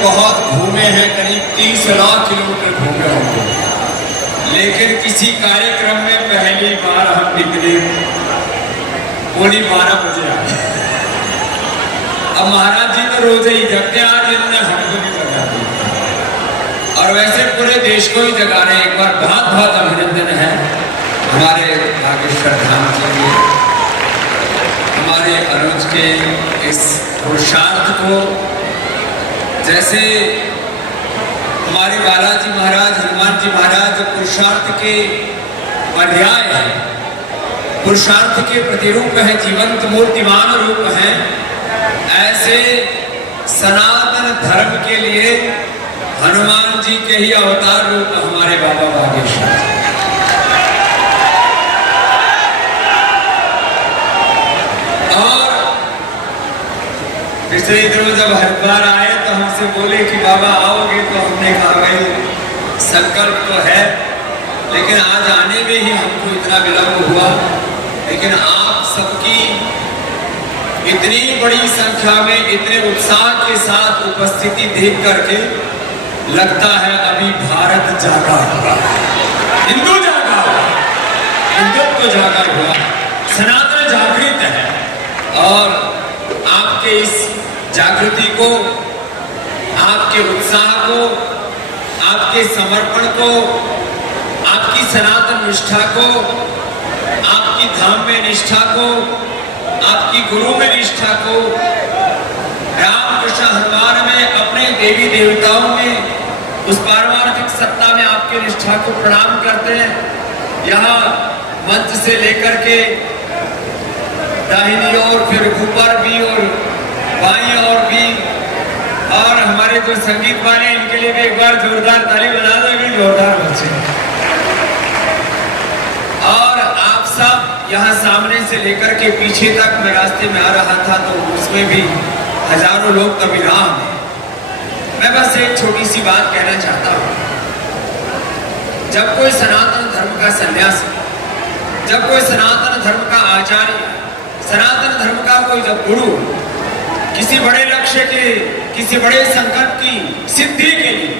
बहुत घूमे हैं, करीब 30 लाख किलोमीटर घूमे होंगे, लेकिन किसी कार्यक्रम में पहली बार हम निकले पौनी 12 बजे आए। अब महाराज जी तो रोज ही जगते, आज इन्होंने हमको भी जगा दी और वैसे पूरे देश को ही जगा रहे। एक बार बहुत बहुत अभिनंदन है हमारे बागेश्वर धाम के लिए, हमारे अनुज के इस पुरुषार्थ को। जैसे हमारे बालाजी महाराज, हनुमान जी महाराज पुरुषार्थ के पर्याय है, पुरुषार्थ के प्रतिरूप है, जीवंत मूर्तिमान रूप हैं, ऐसे सनातन धर्म के लिए हनुमान जी के ही अवतार रूप हमारे बाबा बागेश्वर। और पिछले दिनों जब हरिद्वार आए तो हमसे बोले कि बाबा आओगे, तो हमने कहा भाई संकल्प तो है, लेकिन आज आने में ही हमको इतना विलंब हुआ। लेकिन आप सबकी इतनी बड़ी संख्या में इतने उत्साह के साथ उपस्थिति देख करके लगता है अभी भारत जागा हुआ, हिंदू जागा हुआ, हिंदुत्व जागा हुआ, सनातन जागृत है। और आपके इस जागृति को, आपके उत्साह को, आपके समर्पण को, आपकी सनातन निष्ठा को, आपकी धाम में निष्ठा को, आपकी गुरु में निष्ठा को, राम कृष्ण हनुमान में, अपने देवी देवताओं में, उस पारमार्थिक सत्ता में आपके निष्ठा को प्रणाम करते हैं। यहाँ मंच से लेकर के दाहिनी ओर, फिर ऊपर भी और बाईं ओर भी, और हमारे जो संगीत वाले इनके लिए भी एक बार जोरदार ताली बजा दो, भी जोरदार बच्चे। और आप सब यहाँ सामने से लेकर के पीछे तक, मैं रास्ते में आ रहा था तो उसमें भी हजारों लोग का विराम है। मैं बस एक छोटी सी बात कहना चाहता हूँ, जब कोई सनातन धर्म का सन्यासी, जब कोई सनातन धर्म का आचार्य, सनातन धर्म का कोई जब गुरु किसी बड़े लक्ष्य के, किसी बड़े संकल्प की सिद्धि के लिए,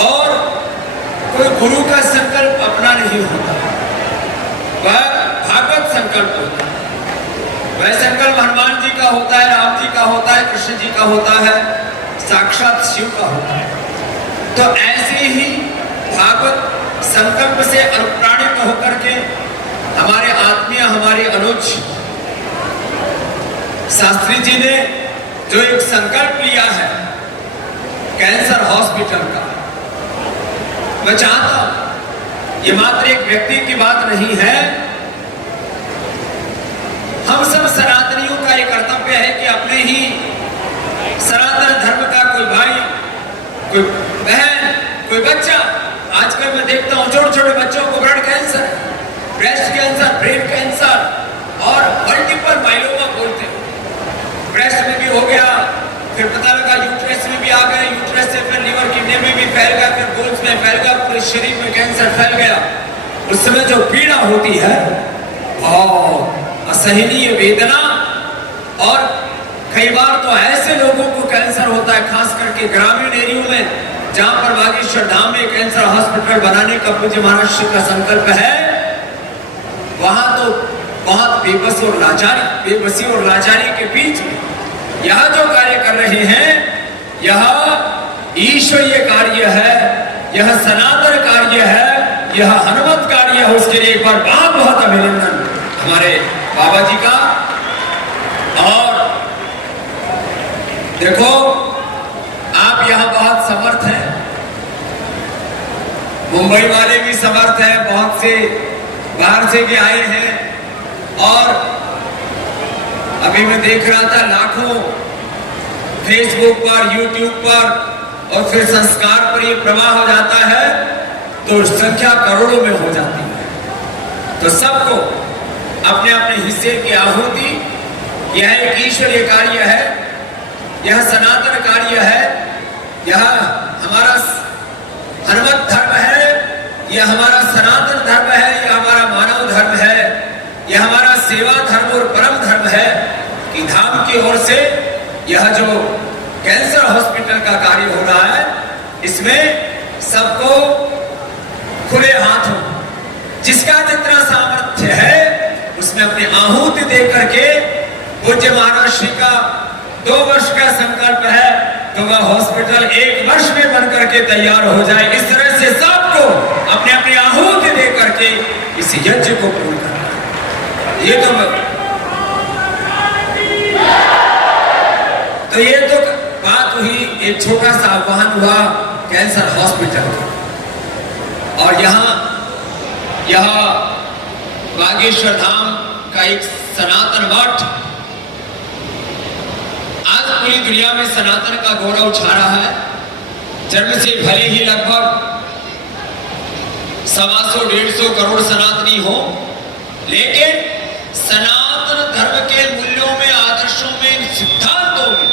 और कोई गुरु का संकल्प अपना नहीं होता, वह भागवत संकल्प होता है, वह संकल्प हनुमान जी का होता है, राम जी का होता है, कृष्ण जी का होता है, साक्षात शिव का होता है। तो ऐसे ही भागवत संकल्प से अनुप्राणित होकर के हमारे आत्मीय, हमारे अनुज शास्त्री जी ने जो एक संकल्प लिया है कैंसर हॉस्पिटल का, मैं चाहता हूं ये मात्र एक व्यक्ति की बात नहीं है, हम सब सनातनियों का एक कर्तव्य है कि अपने ही सनातन धर्म का कोई भाई, कोई बहन, कोई बच्चा, आजकल मैं देखता हूं छोटे छोटे बच्चों को blood cancer, breast cancer, brain cancer और मल्टीपल माइलोमा बोलते हैं। ब्रेस्ट में भी हो गया, फिर पता लगा यूट्रस में भी आ गया, यूट्रस से फिर लीवर, किडनी में भी फैल गया, फिर बोन्स में फैल गया, पूरे शरीर में कैंसर फैल गया। उस समय जो पीड़ा होती है और असहनीय वेदना, और कई बार तो ऐसे लोगों को कैंसर होता है, खास करके ग्रामीण एरियो में, जहां पर बागेश्वर धाम में कैंसर हॉस्पिटल बनाने का पूज्य महाराज श्री का संकल्प है, वहां तो बहुत बेबसी और लाचारी, बेबसी और लाचारी के बीच में यह जो कार्य कर रहे हैं, यह ईश्वरीय कार्य है, यह सनातन कार्य है, यह हनुमत कार्य है। उसके लिए एक बार बहुत बहुत अभिनंदन हमारे बाबा जी का। और देखो, आप यहाँ बहुत समर्थ हैं, मुंबई वाले भी समर्थ हैं, बहुत से बाहर से भी आए हैं, और अभी मैं देख रहा था लाखों फेसबुक पर, यूट्यूब पर, और फिर संस्कार पर ये प्रवाह हो जाता है तो संख्या करोड़ों में हो जाती है। तो सबको अपने अपने हिस्से की आहुति, यह एक ईश्वरीय कार्य है, यह सनातन कार्य है, यह हमारा हनुमत धर्म है, यह हमारा सनातन धर्म है, यह हमारा मानव धर्म है, यह हमारा सेवा धर्म और परम धर्म है कि धाम की ओर से यह जो कैंसर हॉस्पिटल का कार्य हो रहा है। इसमें सबको खुले हाथों जिसका जितना सामर्थ्य है उसने अपनी आहुति दे करके, पूज्य महाराज श्री का 2 वर्ष का संकल्प है तो वह हॉस्पिटल 1 वर्ष में बन करके तैयार हो जाए। इस तरह से सबको अपने अपनी आहुति दे करके इस यज्ञ को पूर्ण करना। ये तो बात हुई, एक छोटा सा आह्वान हुआ कैंसर हॉस्पिटल का। और यह बागेश्वर धाम का एक सनातन मठ आज पूरी दुनिया में सनातन का गौरव छा रहा है। जन्म से भले ही लगभग 125-150 करोड़ सनातनी हो, लेकिन सनातन धर्म के मूल्यों में, आदर्शों में, सिद्धांतों में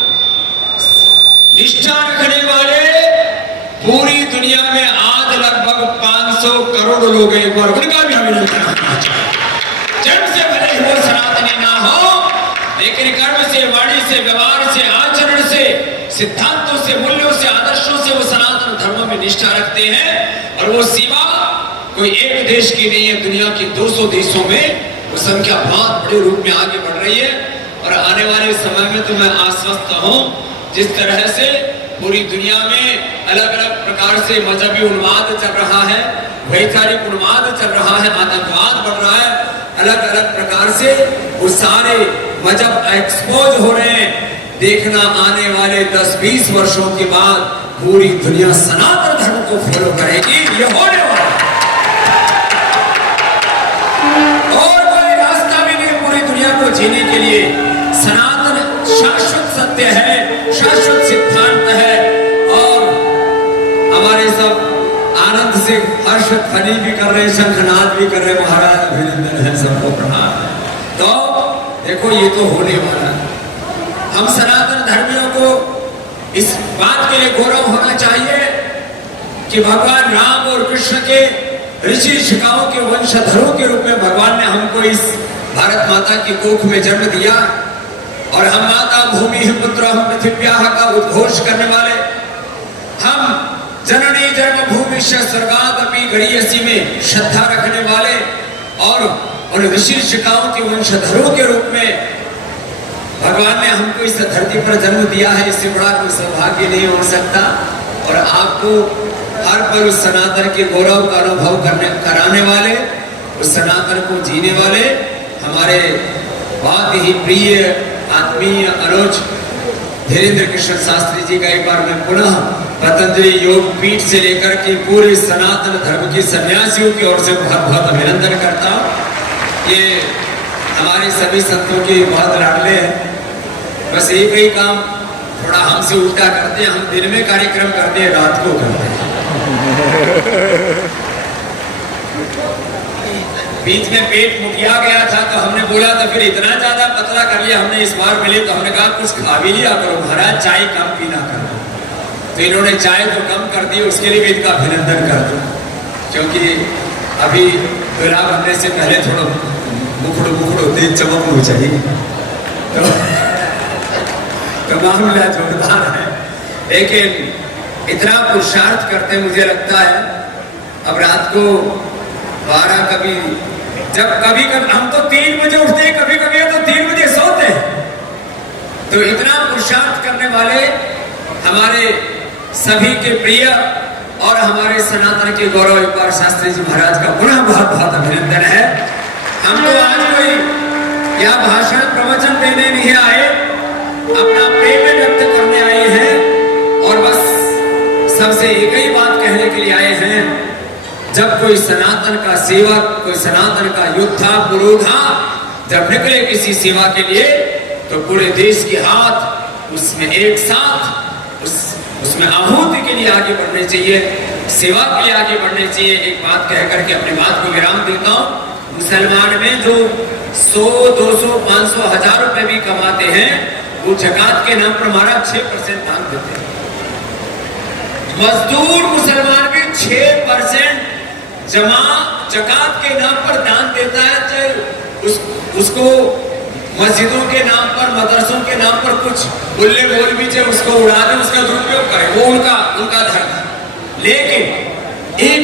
निष्ठा रखने वाले पूरी दुनिया में आज लगभग 500 करोड़ लोग हैं। एक बार उनका भी अभिनंदन करना चाहिए। जन्म से भले ही वो सनातनी ना हो, लेकिन कर्म से, वाणी से, व्यवहार से, आचरण से, सिद्धांतों से, मूल्यों से, आदर्शों से वो सनातन धर्म में निष्ठा रखते हैं। और वो सेवा कोई एक देश की नहीं है, दुनिया के 200 देशों में वो संख्या बहुत बड़े रूप में आगे बढ़ रही है। और आने वाले समय में तो मैं आश्वस्त हूं, जिस तरह से पूरी दुनिया में अलग अलग प्रकार से मजहबी उन्माद चल रहा है, वैचारिक उन्माद चल रहा है, आतंकवाद बढ़ रहा है, अलग अलग प्रकार से वो सारे मजहब एक्सपोज हो रहे हैं। देखना आने वाले 10-20 वर्षों के बाद पूरी दुनिया सनातन धर्म को फॉलो करेगी। ये होने वाला और कोई रास्ता भी नहीं पूरी दुनिया को जीने के लिए। सनातन शाश्वत सत्य है, शाश्वत सिद्धांत है। और हमारे सब आनंद से हर्ष ध्वनि भी कर रहे, शंखनाद भी कर रहे। महाराज अभिनंदन है, सबको प्रणाम है। तो देखो ये तो होने वाला है। हम सनातन धर्मियों को इस बात के लिए गौरव होना चाहिए कि भगवान राम और कृष्ण के ऋषि शिखाओं के वंशधरों के रूप में भगवान ने हमको इस भारत माता की कोख में जन्म दिया। और हम माता भूमि पुत्र हम पृथिव्याः का उद्घोष करने वाले, हम जननी जन्मभूमि स्वर्गादपि गरीयसी में श्रद्धा रखने वाले और उन ऋषि शिखाओं के वंशधरों के रूप में भगवान ने हमको इस धरती पर जन्म दिया है। इससे बड़ा कोई सौभाग्य नहीं हो सकता। और आपको हर पल उस सनातन के गौरव का अनुभव कराने वाले, उस सनातन को जीने वाले हमारे बहुत ही प्रिय आत्मीय अनुज धीरेन्द्र कृष्ण शास्त्री जी का एक बार मैं पुनः पतंजलि योग पीठ से लेकर के पूरे सनातन धर्म के सन्यासियों की ओर से बहुत बहुत अभिनंदन करता हूँ। ये हमारे सभी संतों के बहुत लाडले हैं। बस एक ही काम थोड़ा हमसे उल्टा करते हैं, हम दिन में कार्यक्रम करते हैं, रात को करते हैं। बीच में पेट मुकिया गया था तो हमने बोला तो फिर इतना ज्यादा पतला कर लिया हमने। इस बार मिले तो हमने कहा कुछ खा भी लिया करो महाराज, चाय कम पीना करो। तो इन्होंने चाय तो कम कर दी, उसके लिए भी इनका अभिनंदन कर दो। क्योंकि अभी गुलाब बनने से पहले थोड़ा मुखड़ो तेज चमक हो चाहिए। तो मामला जोरदार है, लेकिन इतना पुरुषार्थ करते मुझे लगता है अब रात को 12 कभी हम तो 3 बजे उठते हैं, कभी कभी तो 3 बजे सोते हैं। तो इतना पुरुषार्थ करने वाले हमारे सभी के प्रिय और हमारे सनातन के गौरव एक बार शास्त्री जी महाराज का पुनः बहुत बहुत अभिनंदन है। हम तो आज कोई यह भाषण प्रवचन देने नहीं आए, अपना प्रेम व्यक्त करने आए हैं। और बस सबसे एक ही बात कहने के लिए आए हैं, जब कोई सनातन का सेवक, कोई सनातन का योद्धा पुरोधा जब निकले किसी सेवा के लिए तो पूरे देश के हाथ उसमें एक साथ उसमें आहुति के लिए आगे बढ़ने चाहिए, सेवा के लिए आगे बढ़ने चाहिए। एक बात कह करके अपनी बात को विराम देता हूँ। मुसलमान में जो 100, 200, 500, 1000 रुपए भी कमाते हैं वो ज़कात के नाम पर हमारा 6% दान देते हैं। मजदूर मुसलमान भी 6% ज़कात के नाम पर दान देता है। चाहे उसको मस्जिदों के नाम पर, मदरसों के नाम पर कुछ बुल्ले बोल भी चाहे उसको उड़ा दे, उसका दुरुपयोग करे, वो उनका धर्म है। लेकिन एक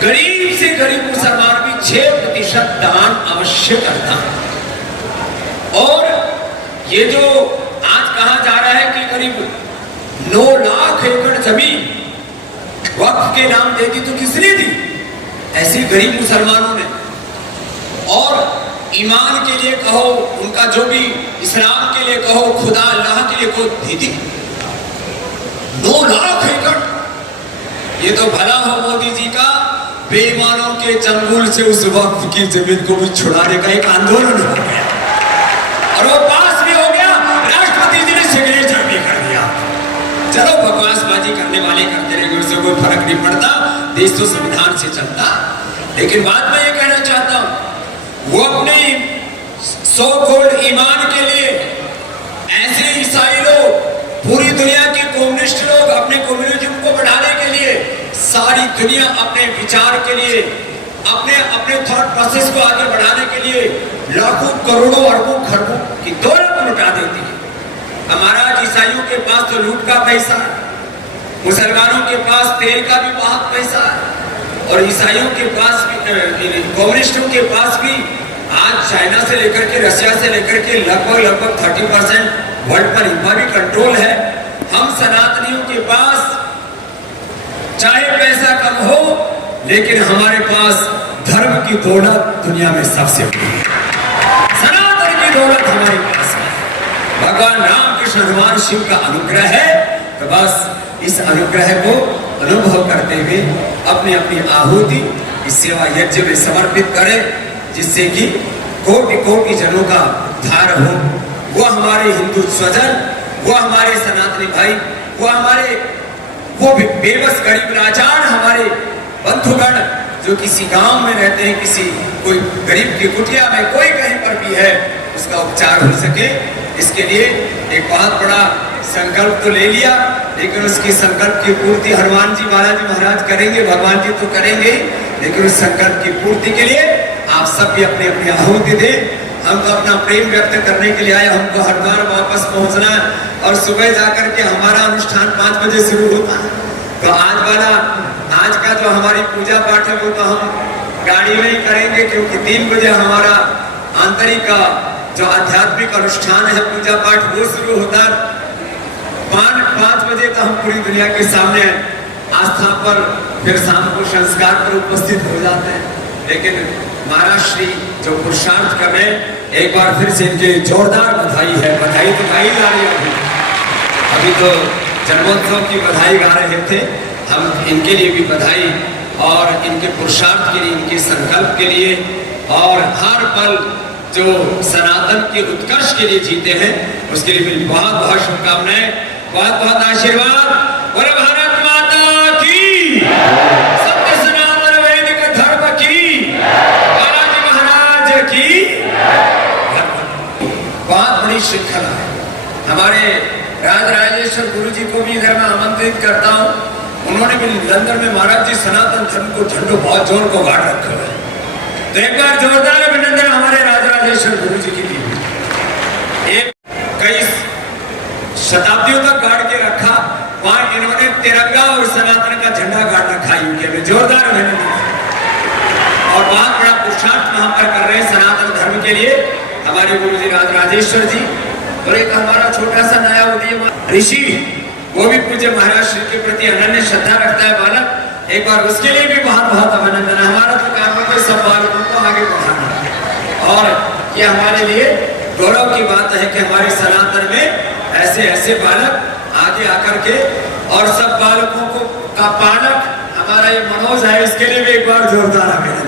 गरीब से गरीब मुसलमान भी 6% दान अवश्य करता है। और ये जो आज कहा जा रहा है कि करीब 9 लाख एकड़ जमीन वक्फ के नाम दे दी, तो किसने दी? ऐसे गरीब मुसलमानों ने। और ईमान के लिए कहो, उनका जो भी इस्लाम के लिए कहो, खुदा अल्लाह के लिए को दे दी 9 लाख एकड़। ये तो भला हो मोदी जी का बेईमानों के चंगुल से उस वक्त की जमीन को भी छुड़ाने का एक आंदोलन हो गया और वो पास भी हो गया। राष्ट्रपति जी ने सिग्नेचर भी कर दिया। चलो बकवासबाजी करने वाले करते रहेंगे, उससे कोई फर्क नहीं पड़ता, देश तो संविधान से चलता। लेकिन बात मैं ये कहना चाहता हूं, वो अपने सो कॉल्ड ईमान के लिए ऐसे ईसाई लोग, पूरी दुनिया के कम्युनिस्ट लोग अपने कम्युनिज्म को बढ़ाने के लिए, सारी दुनिया अपने विचार के लिए, अपने थॉट प्रोसेस को आगे बढ़ाने के लिए लाखों करोड़ों अरबों खरबों की दौलत लुटा देती है। हमारा ईसाइयों के पास तो लूट का पैसा, मुसलमानों के पास तेल का भी बहुत पैसा, और ईसाइयों के पास भी, कम्युनिस्टों के पास भी आज चाइना से लेकर के, रशिया से लेकर के लगभग 30% वर्ल्ड पर इनका भी कंट्रोल है। हम सनातनियों के पास चाहे पैसा कम हो, लेकिन हमारे पास धर्म की दौलत दुनिया में सबसे बड़ी है। सनातन की दौलत हमारे पास है। भगवान राम कृष्ण भगवान शिव का अनुग्रह है। तो बस इस अनुग्रह को अनुभव करते हुए अपनी अपनी आहुति इस सेवा यज्ञ में समर्पित करें, जिससे कि कोटि कोटि जनों का उद्धार हो। वो हमारे हिंदू स्वजन, वो हमारे सनातनी भाई, वो बेबस गरीब लाचार हमारे बंधुगण जो किसी गांव में रहते हैं, किसी कोई गरीब की कुटिया में, कोई कहीं पर भी है, उसका उपचार हो सके, इसके लिए एक बहुत बड़ा संकल्प तो ले लिया। लेकिन उसकी संकल्प की पूर्ति हनुमान जी बालाजी महाराज करेंगे, भगवान जी तो करेंगे, लेकिन उस संकल्प की पूर्ति के लिए आप सब भी अपनी अपनी आहुति दें। हम तो अपना प्रेम व्यक्त करने के लिए आए, हमको हरिद्वार वापस पहुंचना है और सुबह जाकर के हमारा अनुष्ठान 5 बजे शुरू होता है। तो आज का जो हमारी पूजा पाठ है वो तो हम गाड़ी में ही करेंगे, क्योंकि 3 बजे हमारा आंतरिक जो आध्यात्मिक अनुष्ठान है, पूजा पाठ, वो शुरू होता है। 5 बजे तो हम पूरी दुनिया के सामने आस्था पर, फिर शाम को संस्कार पर उपस्थित हो जाते हैं। लेकिन महाराज श्री जो पुरुषार्थ कर रहे हैं, एक बार फिर से इनके जोरदार बधाई है। बधाई तो गाई ला रही है, अभी तो जन्मोत्सव की बधाई गा रहे थे हम। इनके लिए भी बधाई, और इनके पुरुषार्थ के लिए, इनके संकल्प के लिए, और हर पल जो सनातन के उत्कर्ष के लिए जीते हैं, उसके लिए मेरी बहुत बहुत शुभकामनाएं, बहुत बहुत आशीर्वाद। बोले भारत माता की, सत्य सनातन वैदिक धर्म की, बालाजी महाराज की। बहुत बड़ी श्रृंखला है। हमारे राजराजेश्वर गुरु जी को भी इधर मैं आमंत्रित करता हूँ। उन्होंने भी लंदन में महाराज जी सनातन धर्म को झंडो बहुत जोर को गाड़ रखा है। तो एक बार जोरदार अभिनंदन हमारे राजराजेश्वर गुरु जी की दी। एक कई शताब्दियों तक गाड़ के रखा, वहां इन्होंने तिरंगा और सनातन का झंडा गाड़ रखा यूके में। जोरदार अभिनंदन। और बहुत बड़ा पुरुषार्थ वहां पर कर रहे हैं सनातन धर्म के लिए हमारे गुरु जी राजराजेश्वर जी। और एक हमारा छोटा सा नया उदीयमान ऋषि, वो भी पूज्य महाराज श्री के प्रति अनन्य श्रद्धा रखता है बालक। एक बार उसके लिए भी बहुत बहुत अभिनंदन। हमारा तो काम है सब बालकों को आगे बढ़ाना, और ये हमारे लिए गौरव की बात है कि हमारे सनातन में ऐसे ऐसे बालक आगे आकर के, और सब बालकों को का पालक हमारा ये मनोज है, इसके लिए भी एक बार जोरदार अभिनंदन।